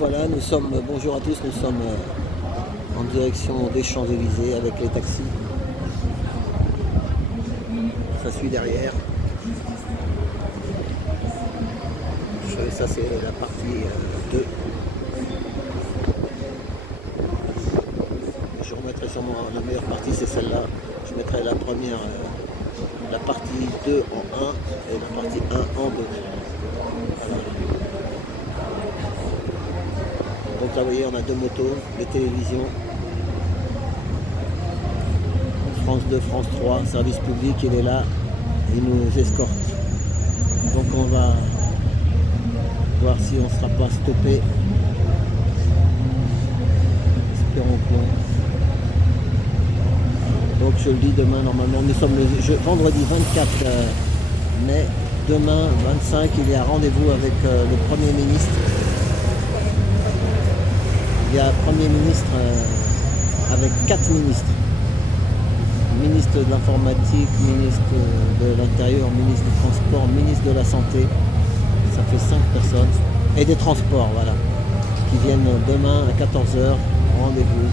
voilà, nous sommes, bonjour à tous, nous sommes en direction des Champs-Élysées avec les taxis. Ça suit derrière. Ça c'est la partie 2. Je remettrai sûrement la meilleure partie, c'est celle-là. Je mettrai la première, la partie 2 en 1 et la partie 1 en 2. Voilà. Donc là vous voyez on a deux motos, des télévisions. France 2, France 3, service public, il est là, il nous escorte. Donc on va voir si on ne sera pas stoppé. Espérons que non. Donc je le dis demain normalement, nous sommes le vendredi 24 mai, demain 25 il y a rendez-vous avec le Premier ministre. Il y a Premier ministre avec 4 ministres. Ministre de l'informatique, ministre de l'Intérieur, ministre du Transport, ministre de la Santé. Ça fait 5 personnes. Et des transports, voilà. Qui viennent demain à 14 h. Rendez-vous.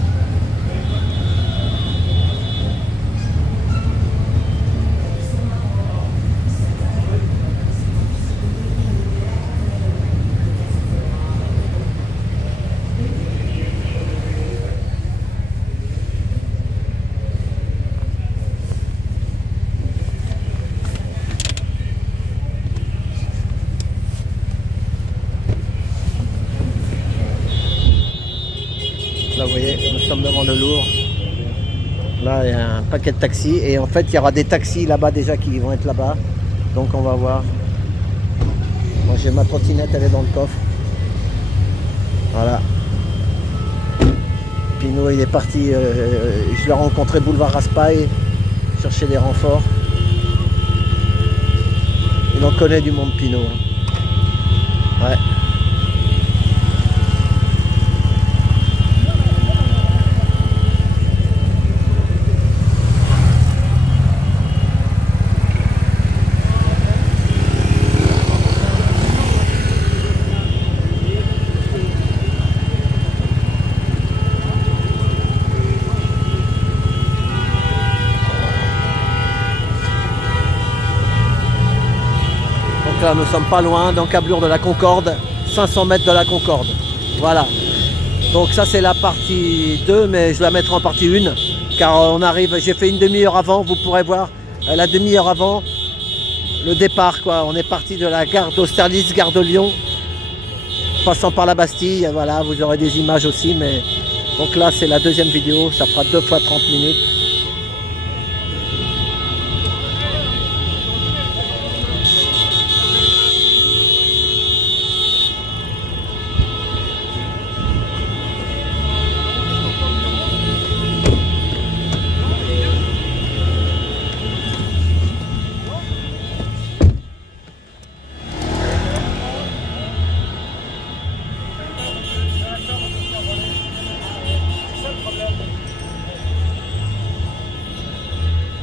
Là vous voyez, nous sommes devant le Louvre. Là il y a un paquet de taxis et en fait il y aura des taxis là-bas déjà qui vont être là-bas. Donc on va voir. Moi j'ai ma trottinette, elle est dans le coffre. Voilà. Pinot il est parti, je l'ai rencontré boulevard Raspail, chercher des renforts. Il en connaît du monde Pinot. Ouais. Là, nous sommes pas loin d'encablure de la Concorde, 500 mètres de la Concorde. Voilà. Donc ça c'est la partie 2, mais je la mettrai en partie 1. Car on arrive, j'ai fait une demi-heure avant, vous pourrez voir la demi-heure avant le départ, quoi. On est parti de la gare d'Austerlitz, gare de Lyon, passant par la Bastille. Voilà, vous aurez des images aussi. Mais donc là c'est la deuxième vidéo, ça fera 2 fois 30 minutes.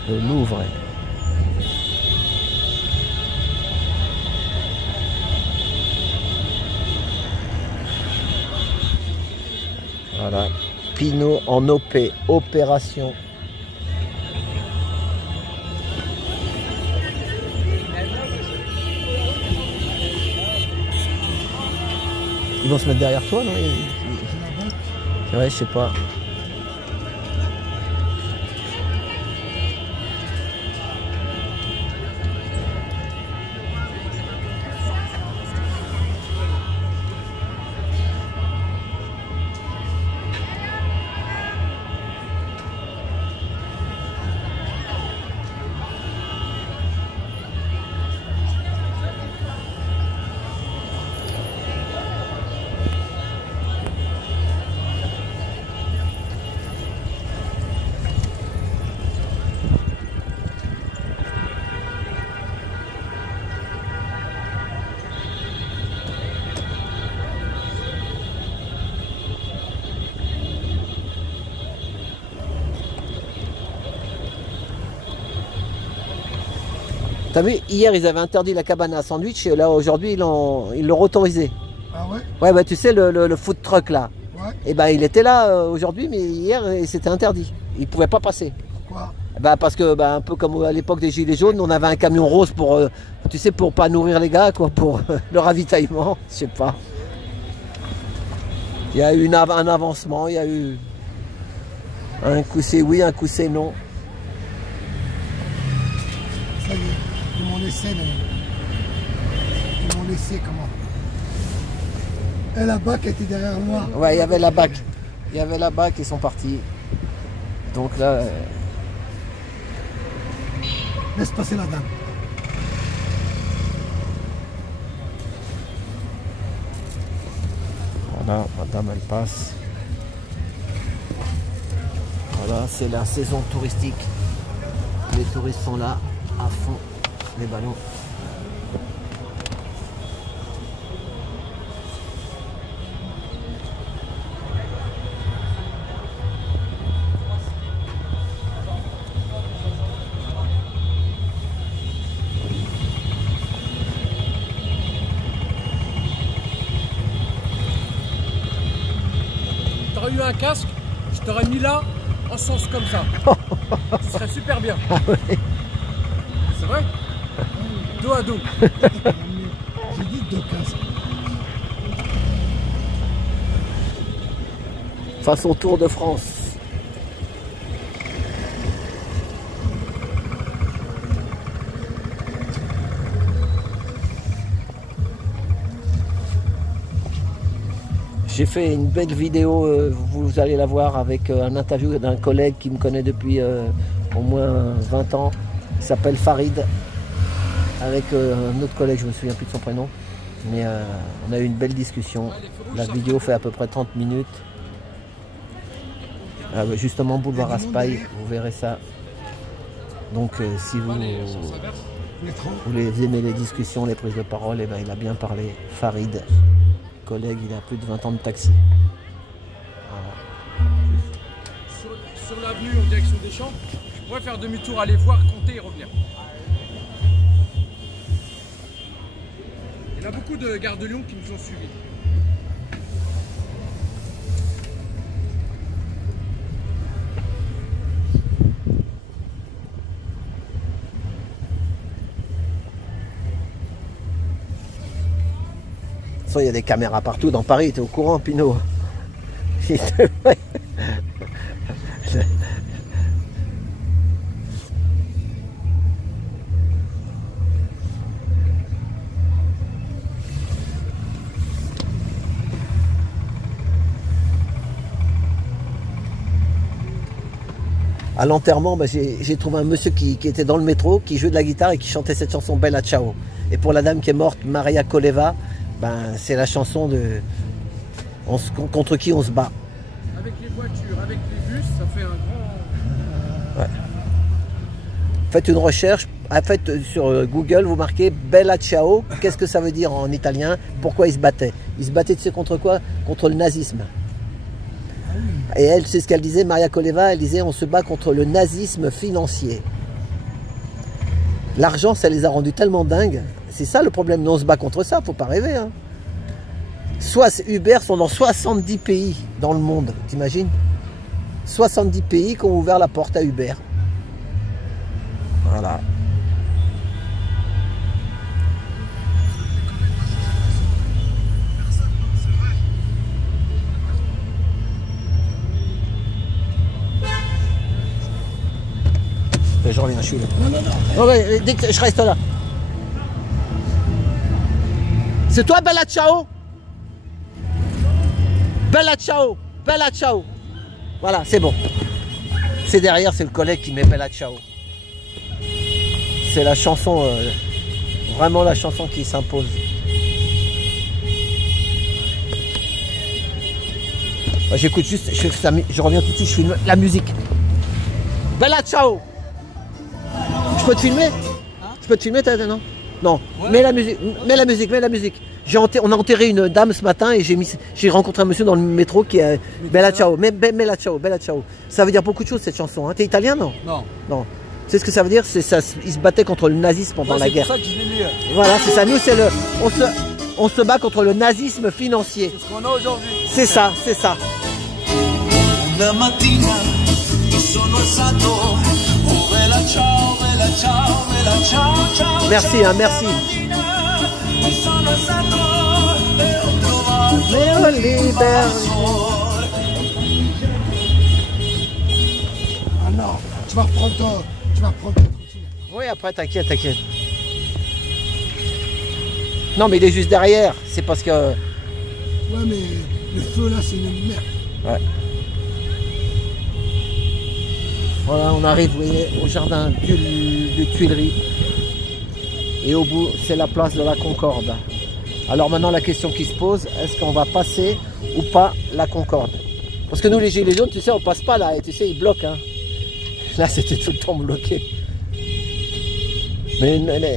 Le Louvre. Voilà, Pinot en OP, opération. Ils vont se mettre derrière toi, non? Ouais, je sais pas. T'as vu, hier ils avaient interdit la cabane à sandwich et là aujourd'hui ils l'ont autorisé. Ah ouais? Ouais, bah, tu sais, le food truck là. Ouais. Et ben il était là aujourd'hui, mais hier c'était interdit. Il pouvait pas passer. Pourquoi? Bah parce que un peu comme à l'époque des Gilets jaunes, on avait un camion rose pour, tu sais, pour pas nourrir les gars, quoi, pour le ravitaillement, je sais pas. Il y a eu un avancement, il y a eu un coup c'est oui, un coup c'est non. Ça y est, ils m'ont laissé, ils m'ont laissé comment? Et la BAC était derrière moi. Ouais, il y avait la BAC. Il y avait la BAC, ils sont partis. Donc là... Laisse passer la dame. Voilà, madame, elle passe. Voilà, c'est la saison touristique. Les touristes sont là, à fond, les ballons. T'aurais eu un casque, je t'aurais mis là, en sens comme ça. Ce serait super bien. Ah ouais. C'est vrai? Dos à dos. J'ai dit 2 casques. Façon Tour de France. J'ai fait une belle vidéo, vous allez la voir, avec un interview d'un collègue qui me connaît depuis au moins 20 ans. Il s'appelle Farid. Avec un autre collègue, je me souviens plus de son prénom. Mais on a eu une belle discussion. La vidéo fait à peu près 30 minutes. Justement, boulevard Raspail, vous verrez ça. Donc si vous aimez les discussions, les prises de parole, et ben, il a bien parlé. Farid, collègue, il a plus de 20 ans de taxi. Voilà. Sur l'avenue en direction des Champs, je pourrais faire demi-tour, aller voir, compter et revenir. Il y a beaucoup de gares de Lyon qui nous ont suivis. Il y a des caméras partout dans Paris, tu es au courant, Pinot? À l'enterrement, j'ai trouvé un monsieur qui était dans le métro, qui jouait de la guitare et qui chantait cette chanson Bella Ciao. Et pour la dame qui est morte, Maria Koleva, c'est la chanson de contre qui on se bat. Avec les voitures, avec les bus, ça fait un grand... Ouais. Faites une recherche, faites sur Google, vous marquez Bella Ciao. Qu'est-ce que ça veut dire en italien? Pourquoi ils se battaient? Ils se battaient, tu sais, contre quoi? Contre le nazisme. Et elle, c'est ce qu'elle disait, Maria Koleva, elle disait on se bat contre le nazisme financier. L'argent, ça les a rendus tellement dingues. C'est ça le problème, nous on se bat contre ça, faut pas rêver. Hein. Soit Uber sont dans 70 pays dans le monde, t'imagines? 70 pays qui ont ouvert la porte à Uber. Voilà. Je reviens, je suis là. Non. Ouais, dès que je reste là. C'est toi, Bella Ciao? Bella Ciao, Bella Ciao. Voilà, c'est bon. C'est derrière, c'est le collègue qui met Bella Ciao. C'est la chanson, vraiment la chanson qui s'impose. J'écoute juste, je reviens tout de suite, je filme la musique. Bella Ciao. Je peux te filmer? Je peux te filmer, non? Non. Ouais. Mets la musique, mets la musique, mets la musique. On a enterré une dame ce matin et j'ai rencontré un monsieur dans le métro qui a Bella Ciao. Bella Ciao, Bella Ciao. Ça veut dire beaucoup de choses cette chanson. Hein. T'es italien, non? Non. Non. Tu sais ce que ça veut dire? C'est ça. Ils se battaient contre le nazisme pendant la guerre. C'est pour ça que je l'ai mis. Voilà, c'est ça. Nous, c'est le. On se bat contre le nazisme financier. C'est ce qu'on a aujourd'hui. C'est ça, c'est ça. Una mattina mi sono alzato, oh bella ciao, bella ciao, bella ciao, ciao. Merci, hein, merci. Mi sono alzato e ho trovato Léo Liber. Ah non, tu vas reprendre ton trottinette. Oui, après, t'inquiète, t'inquiète. Non, mais il est juste derrière. C'est parce que... Ouais, mais le feu là, c'est une merde. Ouais. Voilà, on arrive, vous voyez, au jardin des Tuileries. Et au bout, c'est la place de la Concorde. Alors maintenant, la question qui se pose, est-ce qu'on va passer ou pas la Concorde? Parce que nous, les gilets jaunes, tu sais, on passe pas là. Et tu sais, ils bloquent. Hein. Là, c'était tout le temps bloqué. Mais voilà.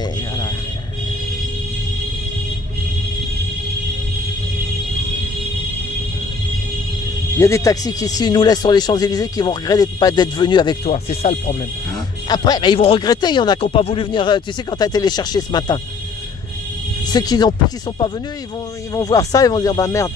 Il y a des taxis qui, s'ils nous laissent sur les Champs-Élysées, qui vont regretter de pas d'être venus avec toi. C'est ça le problème. Hein? Après, ils vont regretter. Il y en a qui n'ont pas voulu venir. Tu sais, quand tu as été les chercher ce matin. Ceux qui ne sont pas venus, ils vont voir ça. Ils vont dire, bah merde.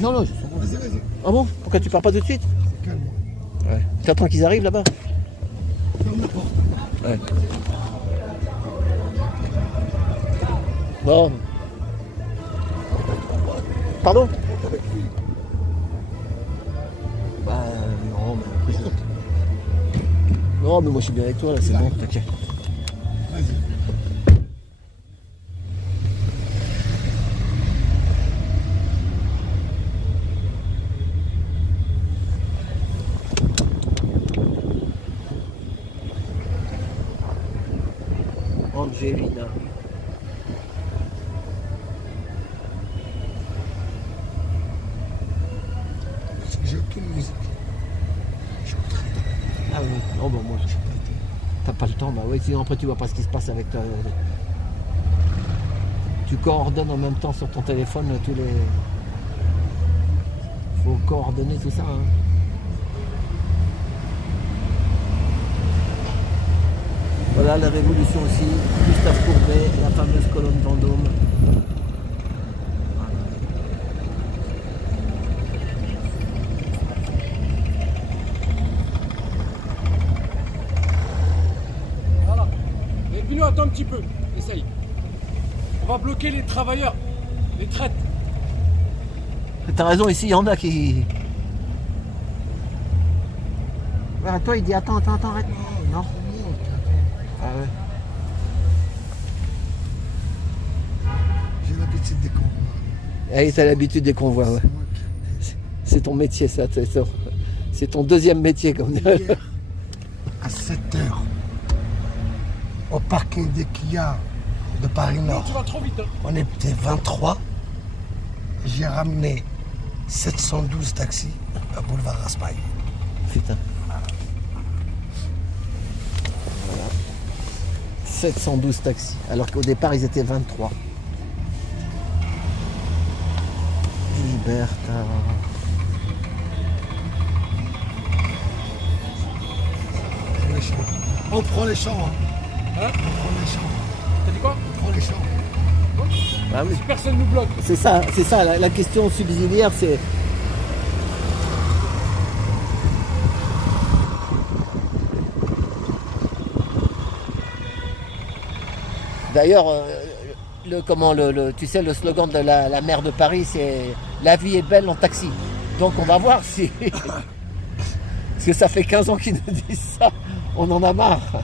Non, non, Vas-y, vas-y, ah bon? Pourquoi tu pars pas tout de suite? calme-moi. Ouais. Tu attends qu'ils arrivent là-bas? Ferme la porte. Ouais. Bon. Pardon? Bah non, mais... Non, mais moi je suis bien avec toi là, c'est bon, t'inquiète. Vas-y. Angelina. J'ai aucune musique. Ah oui, non, bah moi, t'as pas le temps, bah oui, sinon après tu vois pas ce qui se passe avec toi. Tu coordonnes en même temps sur ton téléphone tous les... Faut coordonner tout ça, hein. Voilà la Révolution aussi, Gustave Courbet, la fameuse colonne Vendôme. Voilà. Et puis nous, attends un petit peu. Essaye. On va bloquer les travailleurs, les traites. T'as raison, ici il y en a qui... Ouais, toi il dit attends, arrête. Non. Ah ouais. J'ai l'habitude des convois. Ah, t'as l'habitude des convois, ouais. C'est moi qui- C'est ton métier ça, c'est ton deuxième métier comme Hier, à 7 heures, au parking des Kia de Paris Non, Nord, tu vas trop vite. Hein. on était 23. J'ai ramené 712 taxis à boulevard Raspail. Putain. Voilà. 712 taxis, alors qu'au départ ils étaient 23. Liberta. Les champs. On prend les champs. Hein. Hein? On prend les champs. T'as dit quoi? On prend les champs. Ah oui. Si personne nous bloque. C'est ça, la question subsidiaire, c'est... D'ailleurs, tu sais, le slogan de la maire de Paris, c'est « La vie est belle en taxi ». Donc on va voir si... Parce que ça fait 15 ans qu'ils nous disent ça, on en a marre.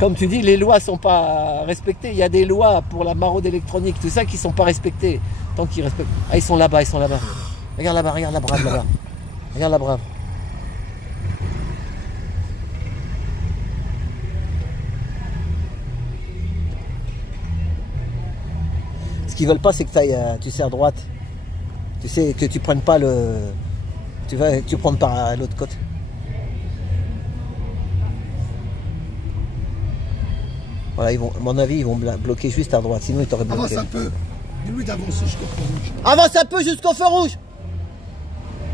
Comme tu dis, les lois ne sont pas respectées. Il y a des lois pour la maraude électronique, tout ça, qui ne sont pas respectées. Tant qu'ils respectent... Ah, ils sont là-bas, ils sont là-bas. Regarde là-bas, regarde la brave là-bas. Regarde la brave. Ce qu'ils veulent pas, c'est que tu ailles, tu sais, à droite. Tu sais, que tu prennes pas le... Tu prends par l'autre côté. Voilà, ils vont, à mon avis, ils vont bloquer juste à droite, sinon ils t'auraient bloqué. Avance un peu. Dis-lui d'avancer jusqu'au feu rouge. Avance un peu jusqu'au feu rouge.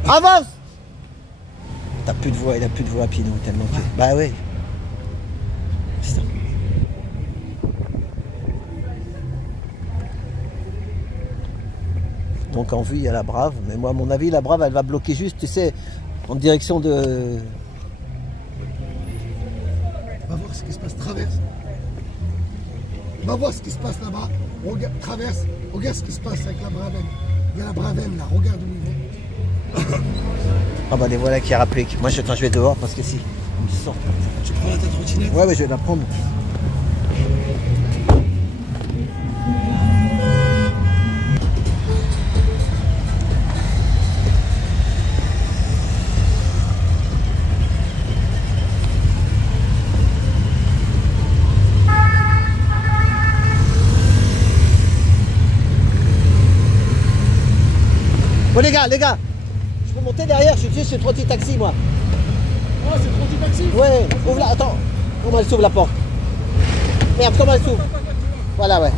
Avance. T'as plus de voix, il a plus de voix à Pinot tellement que... Bah oui. Putain. Donc en vue, il y a la Brave. Mais moi, à mon avis, la Brave, elle va bloquer juste, tu sais, en direction de... Va voir ce qui se passe, traverse. Va voir ce qui se passe là-bas. Regarde, traverse. Regarde ce qui se passe avec la Bravenne. Il y a la Bravenne là, regarde où ils vont. Ah bah les voilà qui rappliquent. Moi, attends, je vais dehors parce que si, ils me sortent. Tu prends ta trottinette? Ouais, mais je vais la prendre. Bon les gars, je peux monter derrière, je suis sur le trottinette taxi moi. Ah, c'est trop du taxi. Ouais, ouvre la, attends, comment elle s'ouvre la porte? Merde, comment elle s'ouvre? Voilà, ouais.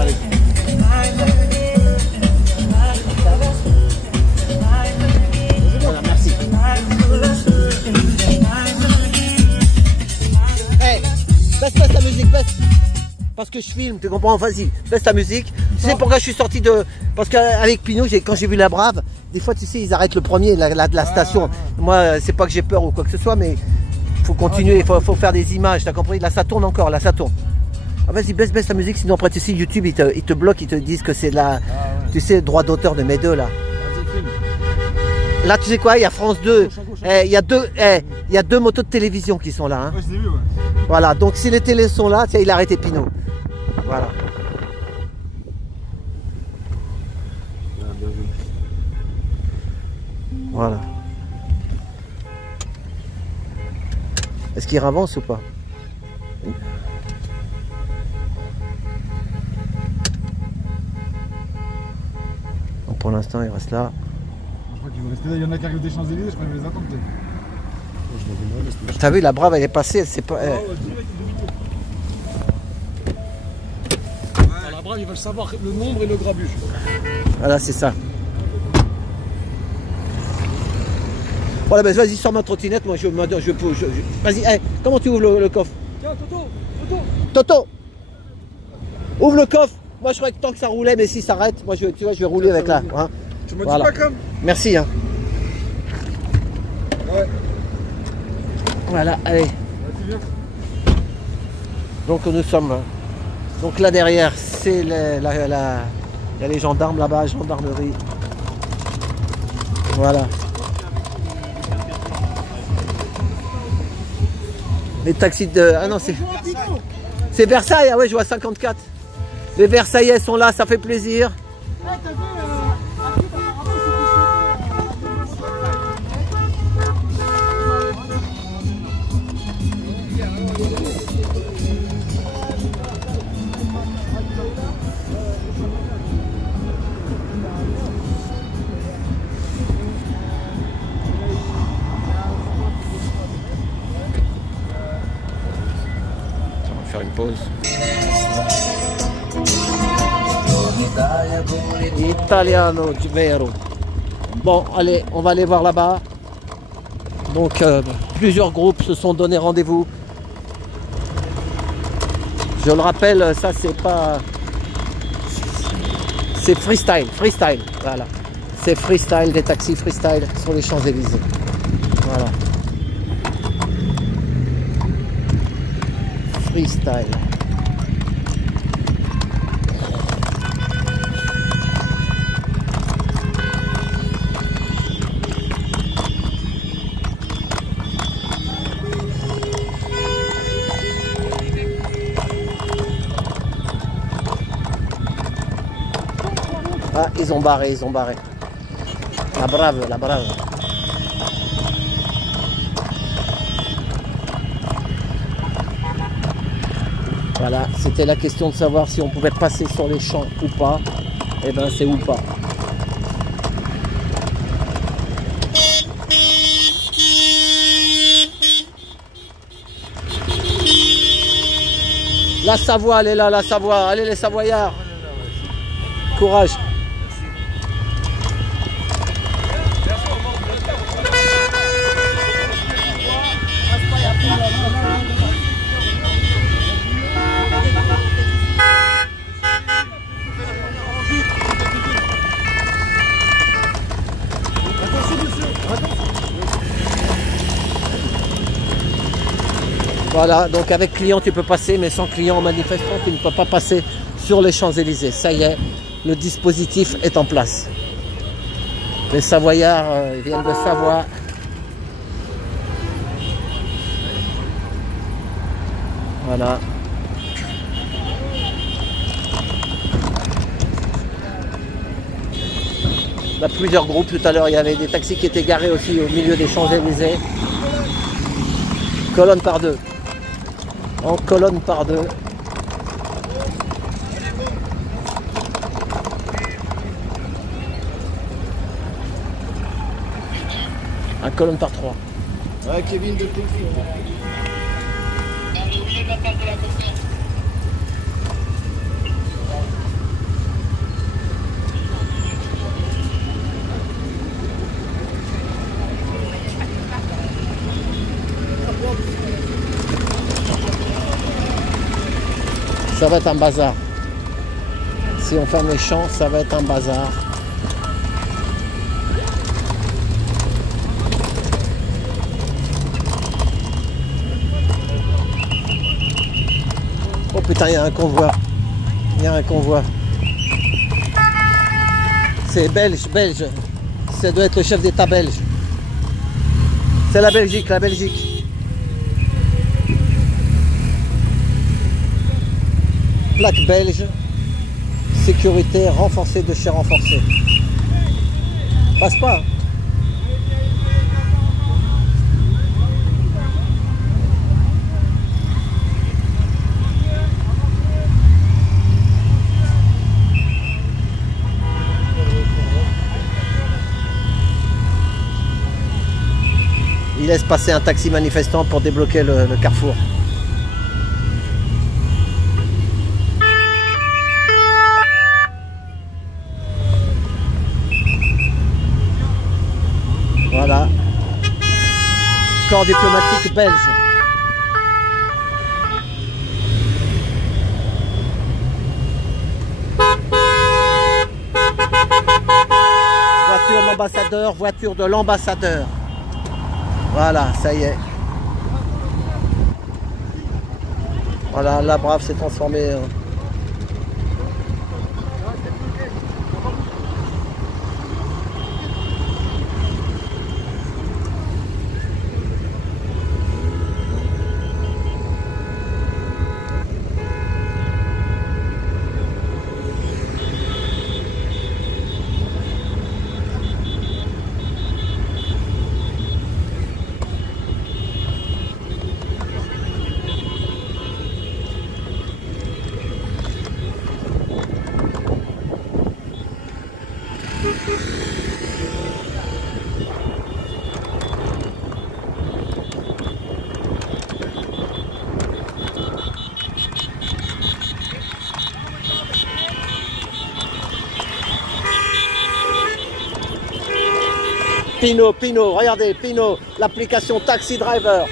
Allez. Voilà, merci. Hey, baisse ta musique, baisse. Parce que je filme, tu comprends? Vas-y, baisse ta musique. Tu sais pourquoi je suis sorti de... Parce qu'avec Pinot, quand j'ai vu la Brave, des fois, tu sais, ils arrêtent le premier, la station. Moi, c'est pas que j'ai peur ou quoi que ce soit, mais il faut continuer, il faut faire des images, t'as compris? Là, ça tourne encore, là, ça tourne. Ah, vas-y, baisse ta musique, sinon après, tu sais, YouTube, ils te bloquent, ils te disent que c'est de la... Tu sais, droit d'auteur de mes deux, là. Là, tu sais quoi? Il y a France 2. Il y a deux motos de télévision qui sont là. Hein. Ouais, je l'ai vu, ouais. Voilà, donc si les télés sont là, il a arrêté Pinot. Voilà. Voilà. Est-ce qu'il avance ou pas? Donc pour l'instant, il reste là. Je crois qu'ils vont rester là. Il y en a qui arrivent des Champs-Élysées, je crois qu'ils vont les attendre peut-être. T'as vu, la Brave, elle est passée, elle sait pas... À la Brave, ils veulent savoir le nombre et le grabuge. Voilà, c'est ça. Voilà, ben vas-y, sors ma trottinette, moi je vas-y, hey, comment tu ouvres le coffre? Tiens, Toto. Toto, ouvre le coffre. Moi je croyais que tant que ça roulait, mais si ça arrête, moi tu vois, je vais rouler avec là. Hein. Tu me Voilà. dis pas comme. Merci. Hein. Ouais. Voilà, allez. Vas-y, viens. Donc nous sommes. Donc là derrière, c'est il y a les gendarmes là-bas, gendarmerie. Voilà. Les taxis de... Ah non, c'est Versailles, ah ouais, je vois 54. Les Versaillais sont là, ça fait plaisir. Faire une pause. Italiano di vero. Bon, allez, on va aller voir là-bas. Donc, plusieurs groupes se sont donné rendez-vous. Je le rappelle, ça c'est pas... C'est freestyle, voilà. C'est freestyle, des taxis freestyle sur les Champs-Élysées. Voilà. Freestyle. Ah, ils ont barré. La brave, la brave. Voilà, c'était la question de savoir si on pouvait passer sur les champs ou pas. Eh ben c'est ou pas. La Savoie, elle est là, la Savoie. Allez les Savoyards. Courage. Voilà, donc avec client tu peux passer, mais sans client manifestant tu ne peux pas passer sur les Champs-Élysées. Ça y est, le dispositif est en place. Les Savoyards viennent de Savoie. Voilà. On a plusieurs groupes. Tout à l'heure, il y avait des taxis qui étaient garés aussi au milieu des Champs-Élysées. Colonne par deux. En colonne par deux. En colonne par trois. Ouais, Kevin de Téléphone. Ça va être un bazar. Si on ferme les champs, ça va être un bazar. Oh putain, il y a un convoi. Il y a un convoi. C'est belge. Ça doit être le chef d'État belge. C'est la Belgique, la Belgique. Plaque belge, sécurité renforcée de chez renforcée. Passe pas. Il laisse passer un taxi manifestant pour débloquer le carrefour. Voilà. Corps diplomatique belge. Voiture de l'ambassadeur, voiture de l'ambassadeur. Voilà, ça y est. Voilà, la Brave s'est transformée. Pinot, regardez, Pinot, l'application Taxi Driver.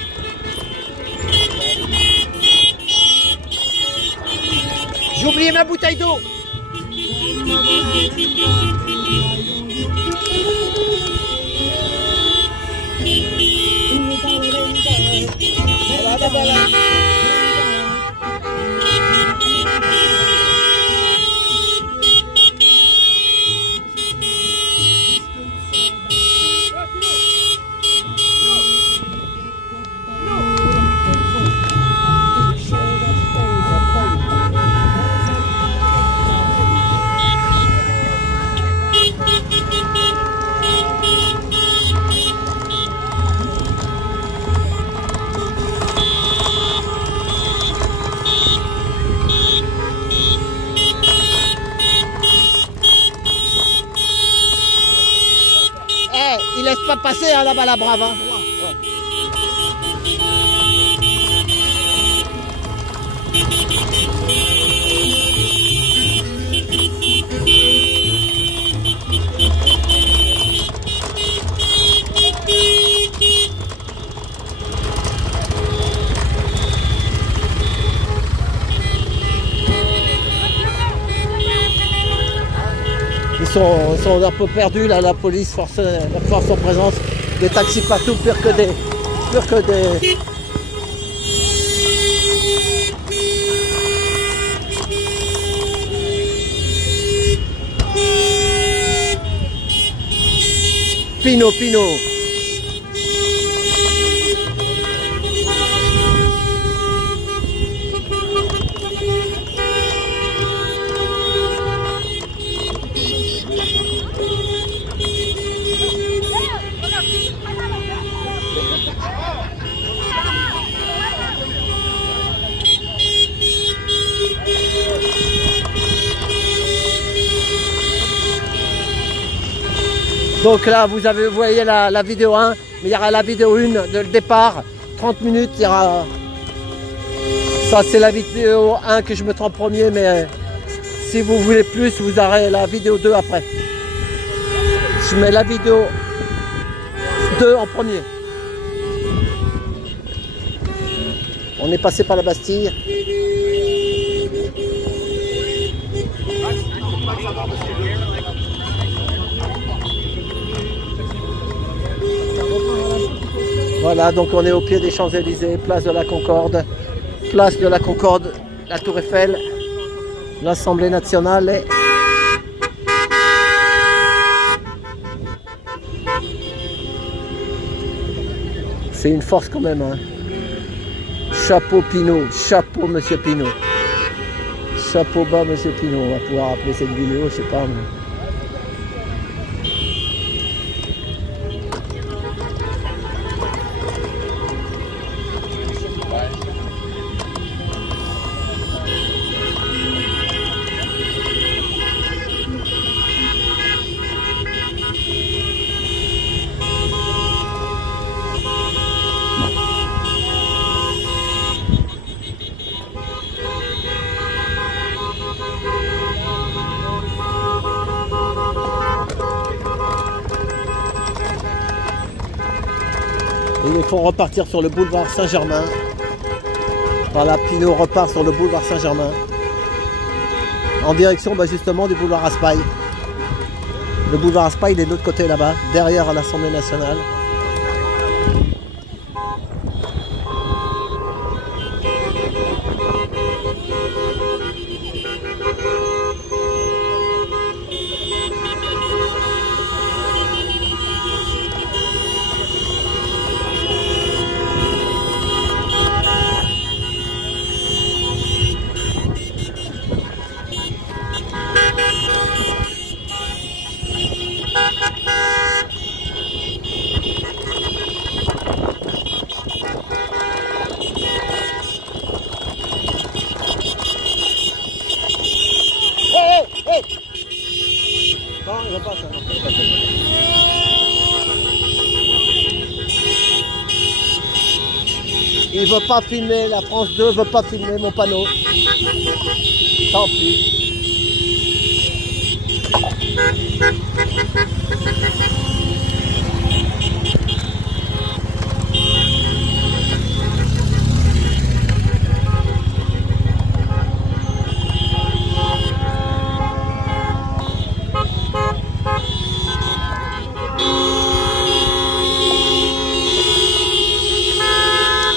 J'ai oublié ma bouteille d'eau. Voilà. pas passer hein, là-bas la brave. Hein. Ils sont un peu perdus là, la police force en présence, des taxis partout, pire que des. Pinot. Donc là, vous voyez la vidéo 1, mais il y aura la vidéo 1 de le départ, 30 minutes, il y aura... Ça, c'est la vidéo 1 que je mettrai en premier, mais si vous voulez plus, vous aurez la vidéo 2 après. Je mets la vidéo 2 en premier. On est passé par la Bastille. Voilà, donc on est au pied des Champs-Élysées, place de la Concorde, la Tour Eiffel, l'Assemblée nationale. C'est une force quand même. Hein. Chapeau Pinot, chapeau Monsieur Pinot. Chapeau bas Monsieur Pinot, on va pouvoir appeler cette vidéo, je sais pas. Mais... Il faut repartir sur le boulevard Saint-Germain. Voilà, Pinot repart sur le boulevard Saint-Germain. En direction justement du boulevard Raspail. Le boulevard Raspail il est de l'autre côté là-bas, derrière l'Assemblée nationale. Non, il va pas ça. Il veut pas filmer, la France 2 veut pas filmer mon panneau. Tant pis.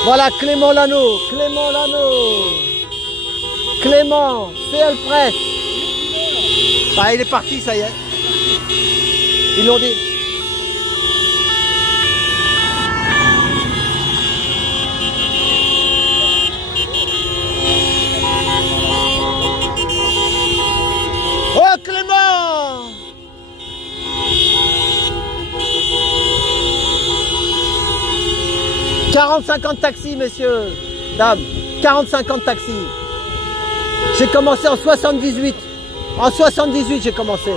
Voilà Clément Lano, Clément, CL Presse. Bah, il est parti, ça y est. Ils l'ont dit. Oh Clément! « 40-50 taxis, messieurs, dames, 40-50 taxis. J'ai commencé en 78. En 78, j'ai commencé.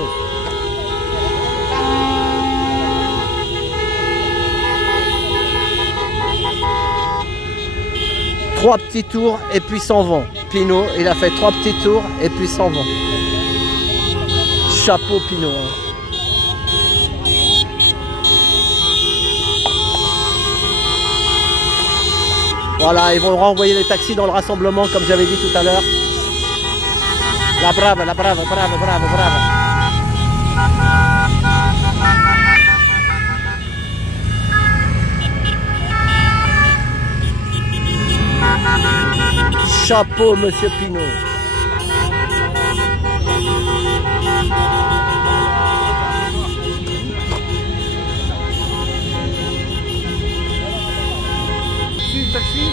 3 petits tours et puis s'en vont. Pinot, il a fait 3 petits tours et puis s'en vont. Chapeau Pinot. Hein. Voilà, ils vont renvoyer les taxis dans le rassemblement comme j'avais dit tout à l'heure. La brave, la brave, brave, brave, brave. Chapeau, monsieur Pinot.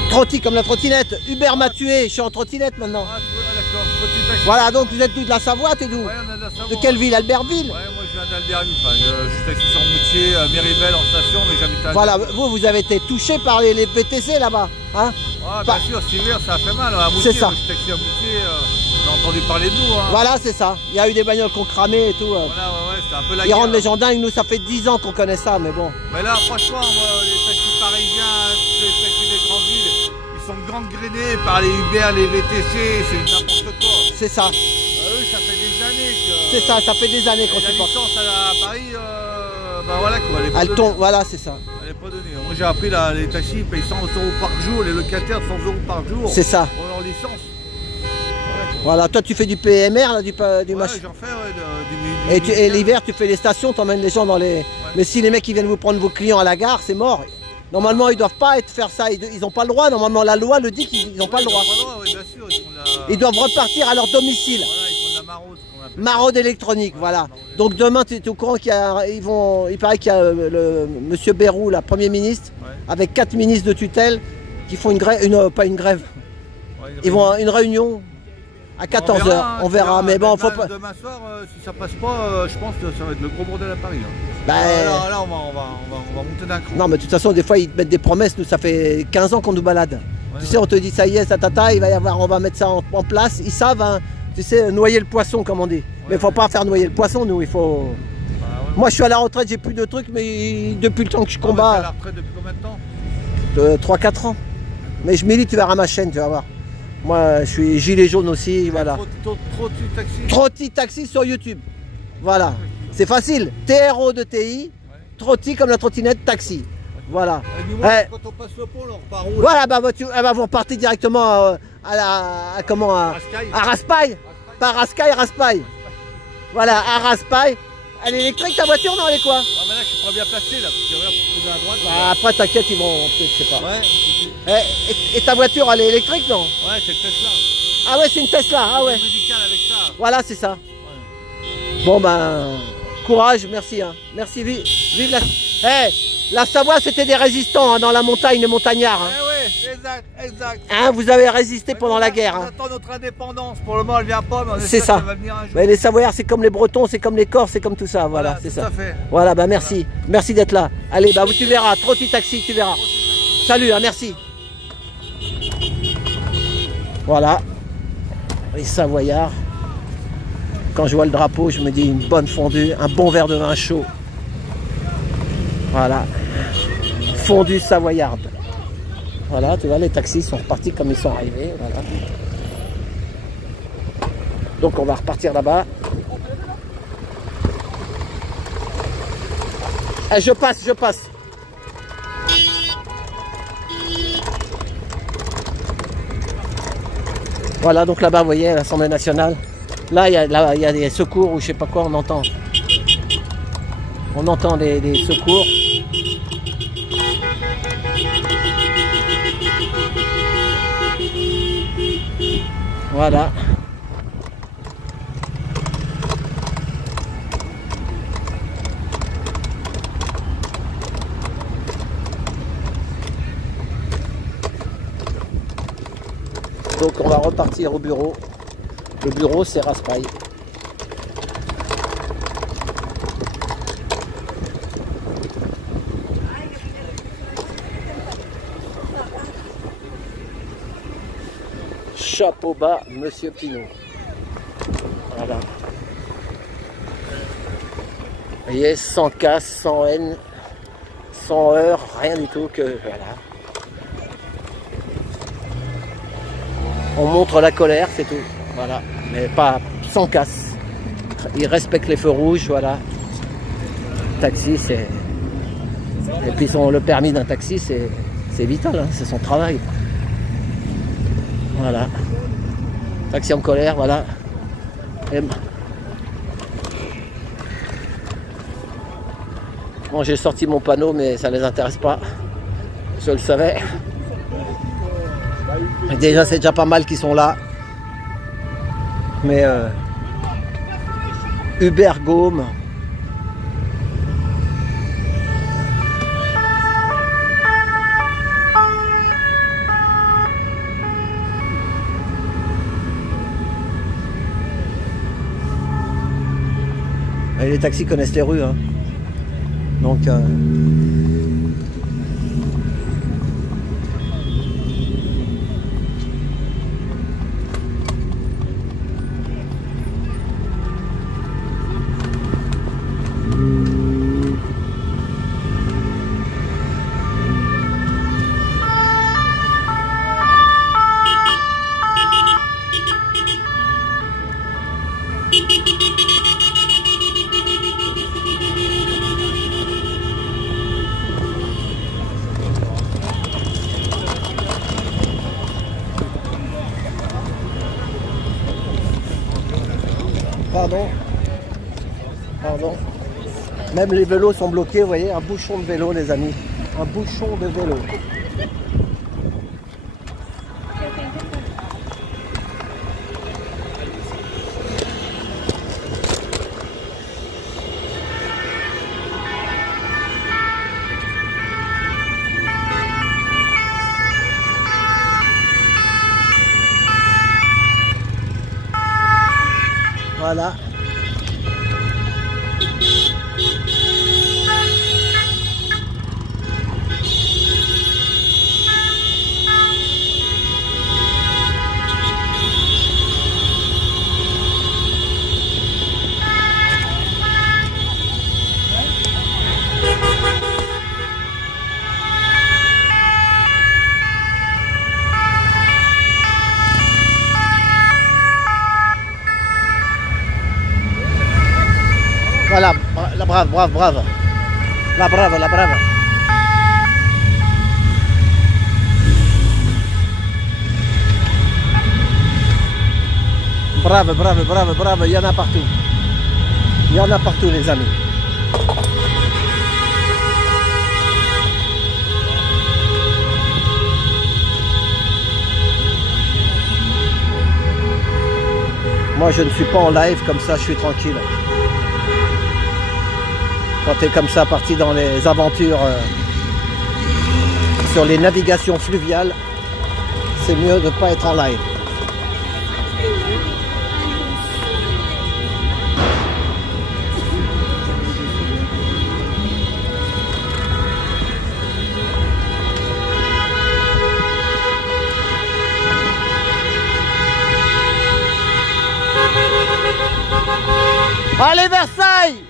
Trotti comme la trottinette. Hubert m'a tué, je suis en trottinette maintenant. Ah, d'accord, trottinette. Voilà, donc vous êtes tous de la Savoie, t'es d'où? Ouais, on est de la Savoie. De quelle ville? Albertville? Ouais, moi je viens d'Albertville. Enfin, je suis taxi sur Moutier, Méribel en station, mais j'habite à. Voilà, vous avez été touché par les VTC là-bas, hein? Ah, bien sûr, cet hiver ça a fait mal. À Moutier, c'est ça. moi, je suis taxi à Moutier, on a entendu parler de nous. Hein. Voilà, c'est ça. Il y a eu des bagnoles qui ont cramé et tout. Voilà, ouais, c'était un peu la Ils guerre. rendent les gens dingues, nous ça fait 10 ans qu'on connaît ça, mais bon. Mais là, franchement, moi, les taxis parisiens, les taxis des grandes villes, ils sont gangrénés par les Uber, les VTC, c'est n'importe quoi. C'est ça. Eux, ça fait des années que. C'est ça fait des années qu'on la supporte. licence à Paris, bah voilà quoi, elle est pas Elle donnée. tombe, voilà, c'est ça. Elle est pas donnée. Moi j'ai appris là, les taxis ils payent 100 € par jour, les locataires 100 € par jour. C'est ça. Pour leur licence. Voilà, toi tu fais du PMR, là, du Ouais, machin. j'en fais du Et l'hiver, tu fais les stations, t'emmènes les gens dans les... Mais si les mecs ils viennent vous prendre vos clients à la gare, c'est mort. Normalement, ils doivent pas faire ça, ils n'ont pas le droit. Normalement, la loi le dit qu'ils n'ont pas le droit. Oui, bien sûr, ils font de la... Ils doivent repartir à leur domicile. Voilà, ils font de la maraude. Maraude électronique, voilà. Donc demain, tu es au courant qu'il y a, il paraît qu'il y a le monsieur Bayrou, la Premier ministre, avec 4 ministres de tutelle, qui font une grève, pas une grève. Ouais, ils vont à une réunion à 14 h. On verra, mais bon, faut pas. Demain soir, si ça passe pas, je pense que ça va être le gros bordel à Paris. Hein. Bah, là, on va monter d'un cran. Non, mais de toute façon, des fois, ils te mettent des promesses. Nous, ça fait 15 ans qu'on nous balade. Tu sais, on te dit, ça y est, tata, il va y avoir, on va mettre ça en place. Ils savent, hein, tu sais, noyer le poisson, comme on dit. Mais il faut pas faire noyer le poisson, nous, il faut... Moi, je suis à la retraite, j'ai plus de trucs, mais depuis le temps que je combats... à la retraite depuis combien de temps? 3-4 ans. Mais je milite, tu verras ma chaîne, tu vas voir. Moi, je suis gilet jaune aussi, voilà. Trotti taxi sur YouTube. Voilà. C'est facile. TRO de TI, Trotti comme la trottinette taxi. Voilà. Quand on passe le pont, on repart où? Voilà, vous repartez directement à Raspail. Pas Rascaille, Raspail. Voilà, à Raspail. Elle est électrique ta voiture, non, elle est quoi? Ah, mais là, je suis pas bien placé, là, parce que regarde, pour trouver à droite. Bah, après, t'inquiète, ils vont, je sais pas. Ouais. Et ta voiture, elle est électrique, non? Ouais, c'est le Tesla. Ah ouais, c'est une Tesla, ah ouais. Médical avec ça. Voilà, c'est ça. Ouais. Bon, ben, courage, merci. Hein. Merci, vive la... La Savoie, c'était des résistants hein, dans la montagne, les montagnards. Hein. Ouais, exact. Hein, vous avez résisté pendant la guerre. On attend notre indépendance. Pour le moment, elle vient pas, mais on c'est ça. Ça va venir un jour. Mais les Savoyards, c'est comme les Bretons, c'est comme les Corses, c'est comme tout ça. Voilà, c'est ça. Fait. Voilà, bah merci. Merci d'être là. Allez, bah tu verras. Trotti taxi, tu verras. Salut, hein, merci. Voilà. Les Savoyards. Quand je vois le drapeau, je me dis une bonne fondue, un bon verre de vin chaud. Voilà. Fondue savoyarde. Voilà, tu vois, les taxis sont repartis comme ils sont arrivés. Voilà. Donc on va repartir là-bas. Eh, je passe. Voilà, donc là-bas, vous voyez, l'Assemblée nationale. Là, il y a des secours ou je sais pas quoi, on entend. On entend des secours. Voilà. Donc on va repartir au bureau. Le bureau c'est Raspail. Chapeau bas, monsieur Pinot. Voilà. Vous voyez, sans casse, sans haine, sans heurts, rien du tout que... Voilà. On montre la colère, c'est tout. Voilà, mais pas sans casse. Ils respectent les feux rouges, voilà. Taxi, c'est... Et puis le permis d'un taxi, c'est vital, hein, c'est son travail. Voilà. Taxi en colère, voilà. Et... Bon, j'ai sorti mon panneau, mais ça ne les intéresse pas. Je le savais. Déjà, c'est déjà pas mal qu'ils sont là. Mais Uber Gaume. Et les taxis connaissent les rues, hein. Donc pardon. Même les vélos sont bloqués, vous voyez, un bouchon de vélo, les amis. Un bouchon de vélo. Voilà. Voilà, la brave. La brave. Brave, il y en a partout. Il y en a partout, les amis. Moi, je ne suis pas en live, comme ça, je suis tranquille. Quand tu es comme ça parti dans les aventures sur les navigations fluviales, c'est mieux de ne pas être en live. Allez, Versailles!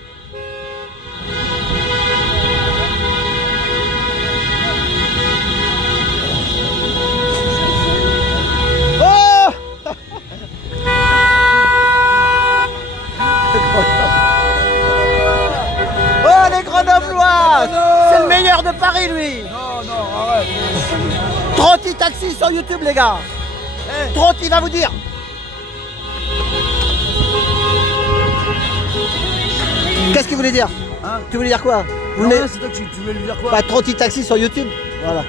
C'est le meilleur de Paris, lui. Non, arrête. Trotti Taxi sur YouTube, les gars. Hey. Trotti va vous dire. Qu'est-ce qu'il voulait dire, hein? Tu voulais dire quoi? C'est toi, tu voulais lui dire quoi? Bah, Trotti Taxi sur YouTube. Voilà.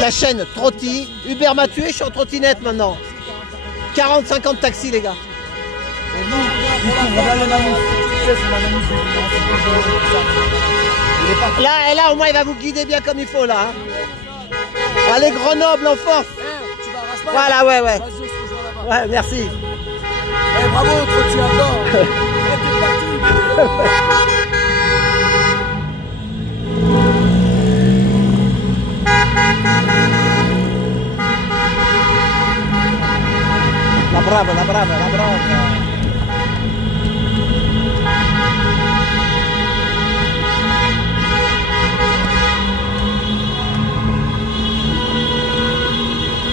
La chaîne Trotti. Uber m'a tué, je suis en trottinette maintenant. 40-50 taxis, les gars. Et nous, regarde les manifs. Là, au moins, il va vous guider bien comme il faut, là. Hein. Allez, Grenoble, en force. Tu vas à Raspail. Voilà, ouais. Vas-y, on se rejoint là-bas. Ouais, merci. Bravo, trop tu adores. T'es parti. La brava.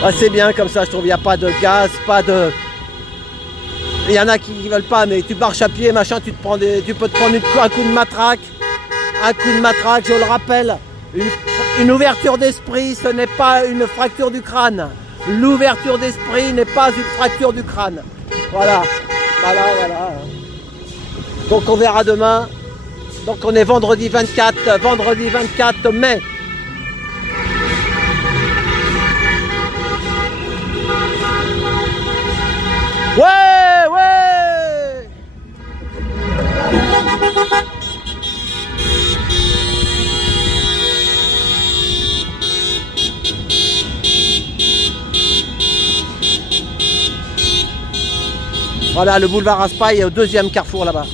Ah, c'est bien comme ça, je trouve. Il n'y a pas de gaz, pas de... Il y en a qui veulent pas, mais tu marches à pied, machin, tu peux te prendre un coup de matraque. Un coup de matraque, je le rappelle. Une ouverture d'esprit, ce n'est pas une fracture du crâne. L'ouverture d'esprit n'est pas une fracture du crâne. Voilà. Voilà. Donc on verra demain. Donc on est vendredi 24 mai. Ouais. Voilà, le boulevard Raspail est au deuxième carrefour là-bas.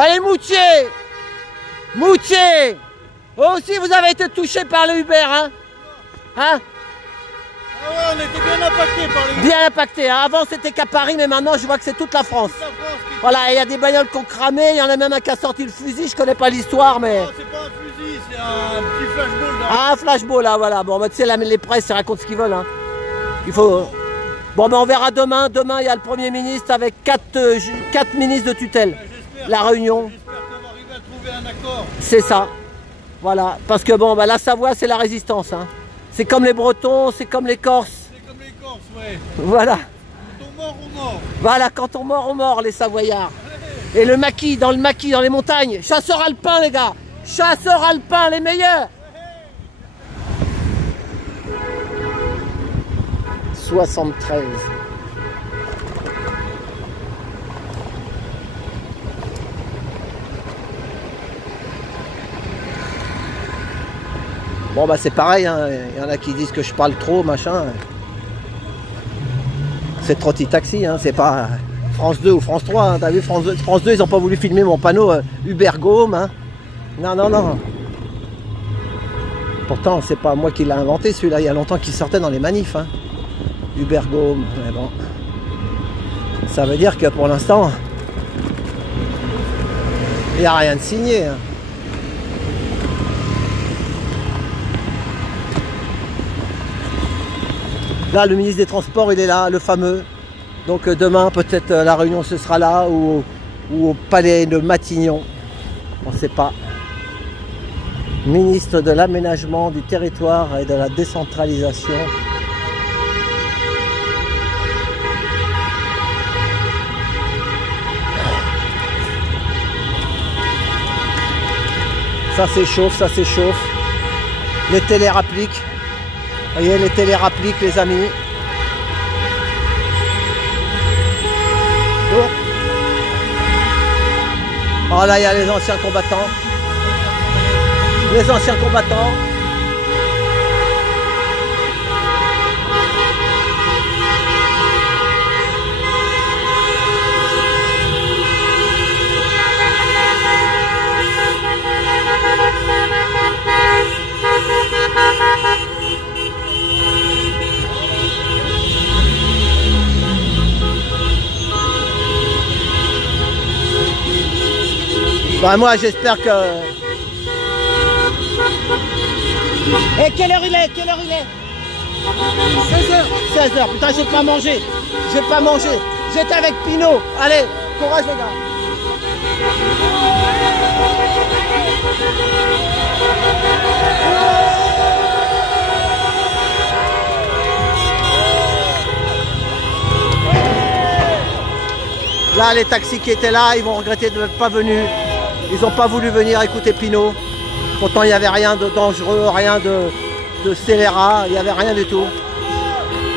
Allez, Moutier aussi, vous avez été touché par le Uber, hein? Hein? Ah ouais, on était bien impactés par les... Bien impacté, hein? Avant c'était qu'à Paris, mais maintenant je vois que c'est toute la France. Voilà, il y a des bagnoles qui ont cramé, il y en a même un qui a sorti le fusil, je connais pas l'histoire, mais... Non, c'est pas un fusil, c'est un petit flashball là. Ah, un flashball, là, voilà. Bon, bah, tu sais, les presses, ils racontent ce qu'ils veulent, hein. Il faut... Bon, ben on verra demain. Demain, il y a le Premier ministre avec 4 ministres de tutelle. La réunion. J'espère qu'on va arriver à trouver un accord. C'est ça. Voilà. Parce que bon, ben, la Savoie, c'est la résistance. Hein. C'est comme les Bretons, c'est comme les Corses. C'est comme les Corses, ouais. Voilà. Quand on mord, on mord. Voilà, quand on mord, les Savoyards. Et le maquis, dans les montagnes. Chasseurs alpins, les gars. Chasseurs alpins, les meilleurs. 73. Bon bah c'est pareil, hein. Il y en a qui disent que je parle trop, machin. C'est Trotti Taxi, hein. C'est pas France 2 ou France 3. Hein. T'as vu France 2, ils n'ont pas voulu filmer mon panneau Uber Gaume. Hein. Non. Pourtant, c'est pas moi qui l'ai inventé celui-là. Il y a longtemps qu'il sortait dans les manifs. Hein. Uber Gaume, mais bon. Ça veut dire que pour l'instant, il n'y a rien de signé. Hein. Là, le ministre des Transports, il est là, le fameux. Donc demain, peut-être la réunion, ce sera là ou au palais de Matignon. On ne sait pas. Ministre de l'aménagement du territoire et de la décentralisation. Ça s'échauffe, ça s'échauffe. Les télés rappliquent. Vous voyez, les télés rappliquent, les amis. Oh là, il y a les anciens combattants. Les anciens combattants. Bah moi j'espère que... Et quelle heure il est? 16h. Putain, je vais pas manger. J'étais avec Pinot. Allez, courage les gars. Là, les taxis qui étaient là, ils vont regretter de n'être pas venus. Ils n'ont pas voulu venir écouter Pinot. Pourtant, il n'y avait rien de dangereux, rien de scélérat, il n'y avait rien du tout.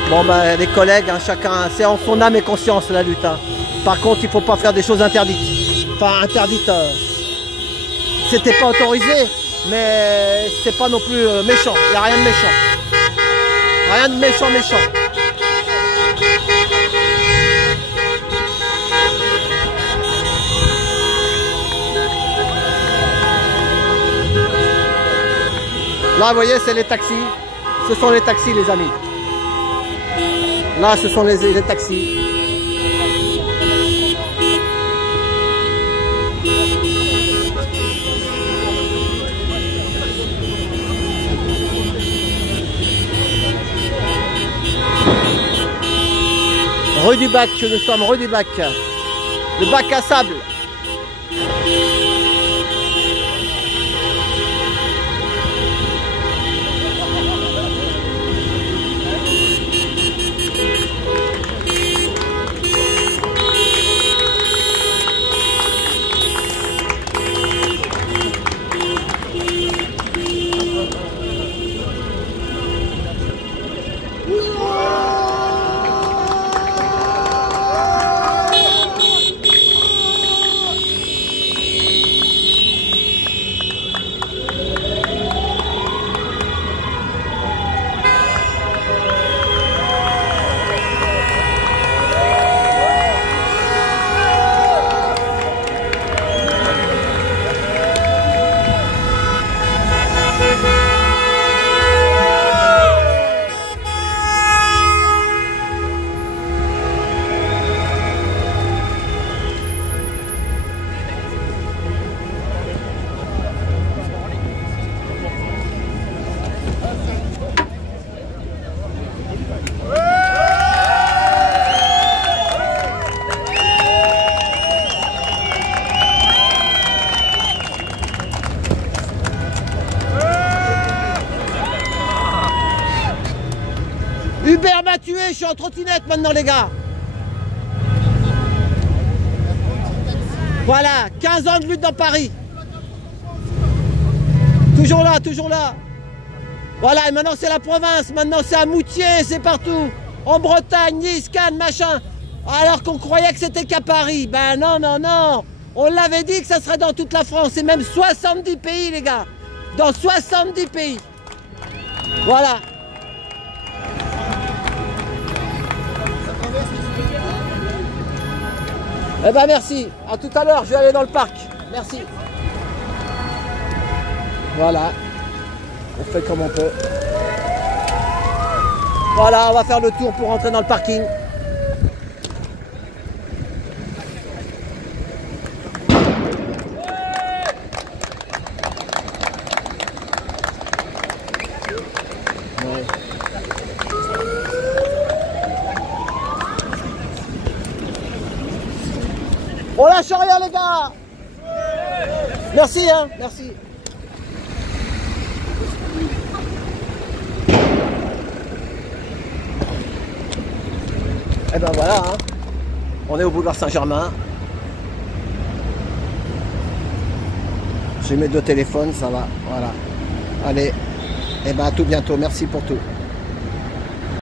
Bon, ben, les collègues, hein, chacun, c'est en son âme et conscience la lutte. Hein. Par contre, il ne faut pas faire des choses interdites. Enfin, interdites, c'était pas autorisé. mais c'est pas non plus méchant. Il n'y a rien de méchant. Rien de méchant. Là, vous voyez, c'est les taxis. Ce sont les taxis, les amis. Là, ce sont les taxis. Rue du Bac, nous sommes rue du Bac. Le bac à sable. Hubert m'a tué, je suis en trottinette maintenant les gars. Voilà, 15 ans de lutte dans Paris. Toujours là, toujours là. Voilà, et maintenant c'est la province, maintenant c'est à Moutier, c'est partout. En Bretagne, Nice, Cannes, machin. Alors qu'on croyait que c'était qu'à Paris. Ben non, non, non. On l'avait dit que ça serait dans toute la France, et même 70 pays les gars. Dans 70 pays. Voilà. Eh ben merci, à tout à l'heure, je vais aller dans le parc. Merci. Voilà, on fait comme on peut. Voilà, on va faire le tour pour rentrer dans le parking. Ouais. On lâche rien les gars. Merci hein, merci. Et ben voilà, hein. On est au boulevard Saint-Germain. J'ai mes deux téléphones, ça va, voilà. Allez, et ben à tout bientôt, merci pour tout.